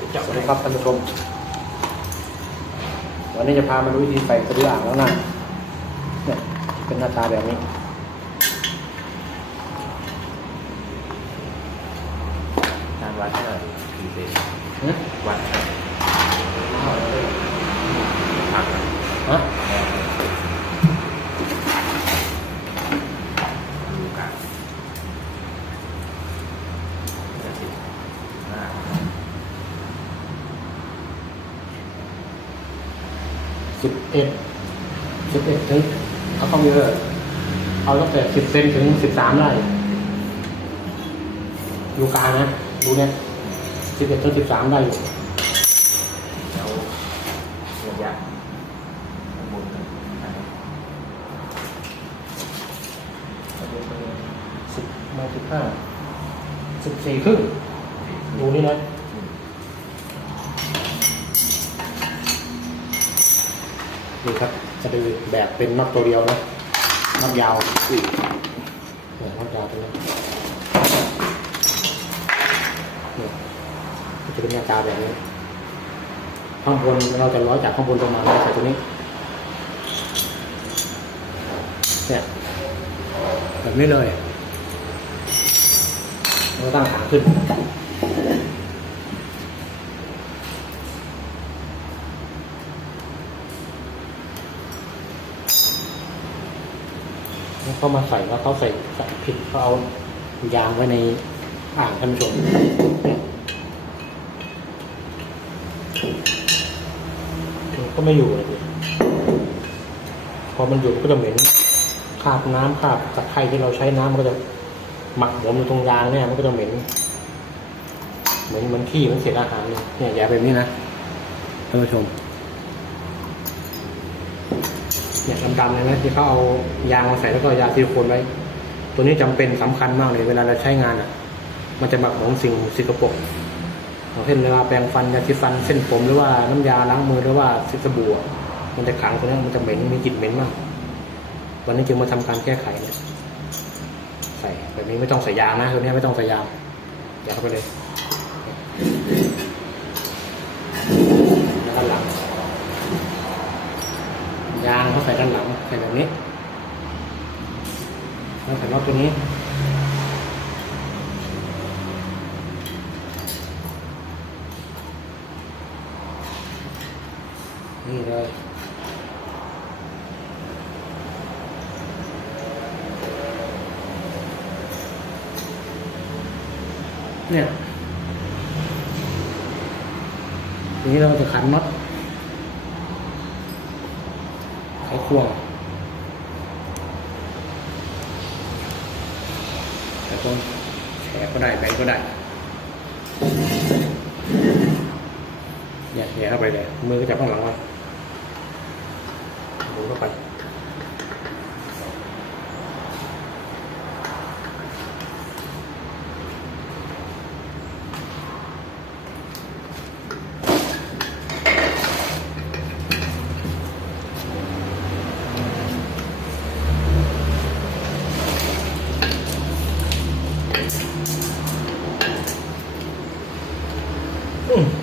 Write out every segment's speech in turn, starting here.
สวัสดีครับท่านผู้ชม วันนี้จะพามาดูวิธีใส่สะดืออ่างแล้วนะเนี่ยเป็นหน้าตาแบบนี้การวัดเท่าไหร่กี่เซนนะวัดผักฮะ ดูกันจะสิบห้า สิบเอ็ดสิบเอ็ดถึงเอาเข้าเยอะเอาตั้งแต่สิบเซนถึงสิบสามได้อยู่กลางนะดูเนี่ยสิบเอ็ดถึงสิบสามได้อยู่แล้วระยะข้างบนสิบมาสิบห้าสิบสี่ครึ่งดูนี่นะ นี่ครับจะดูแบบเป็นน็อตตัวเดียวนะน็อตยาวเนี่ยน็อตยาวตรงนี้เนี่ยจะเป็นหน้าตาแบบนี้ข้างบนเราจะร้อยจากข้างบนลงมาแล้วใส่ตัวนี้เนี่ยแบบนี้เลยเราตั้งขาขึ้น แล้วเขามาใส่แล้วเขาใส่ใส่ผิดเขาเอายางไว้ในอ่างท่านผู้ชมมันก็ไม่อยู่เลยพอมันอยู่ก็จะเหม็นคราบน้ำคราบตะไคร้ที่เราใช้น้ำมันก็จะหมักหมมอยู่ตรงยางเนี่ยมันก็จะเหม็นเหมือนเหมือนขี้เหมันเศษอาหารเลยเนี่ยอย่าแบบนี้นะท่านผู้ชม เนี่ยดำๆเลยนะที่เขาเอายางมาใส่แล้วก็ยาซิลิโคนไว้ ตัวนี้จำเป็นสำคัญมากเลยเวลาเราใช้งานอะ มันจะหมักหมมสิ่งสิกปรกอย่างเช่นเวลาแปรงฟันยาสีฟันเส้นผมหรือว่าน้ำยาล้างมือหรือว่าสบู่มันจะขังตัวนี้มันจะเหม็นมีกลิ่นเหม็นมากวันนี้จึงมาทำการแก้ไขเนี่ยใส่แบบนี้ไม่ต้องใส่ยางนะตัวนี้ไม่ต้องใส่ยางอย่าเข้าไปเลยแล้วก็หลัง ยางเขาใส่ด้านหลังใส่แบบนี้แล้วใส่น็อตตัวนี้นี่เลยเนี่ยทีนี้เราจะขันน็อต ไขควงแต่ต้นแฉก็ได้แบนก็ได้เนี่ยเนี่ยเข้าไปเลยมือก็จับข้างหลังไว้หมุนเข้าไป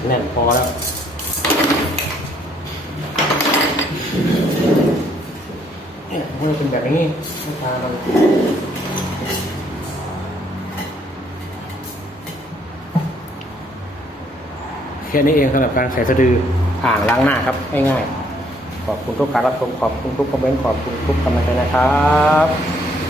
แน่นพอแล้วเนี่ยมันเป็นแบบนี้ลูกค้ามันแค่นี้เองสำหรับการใส่สะดืออ่างล้างหน้าครับ ง่ายๆ ขอบคุณทุกการรับชมขอบคุณทุกคอมเมนต์ขอบคุณทุกกำลังใจนะครับ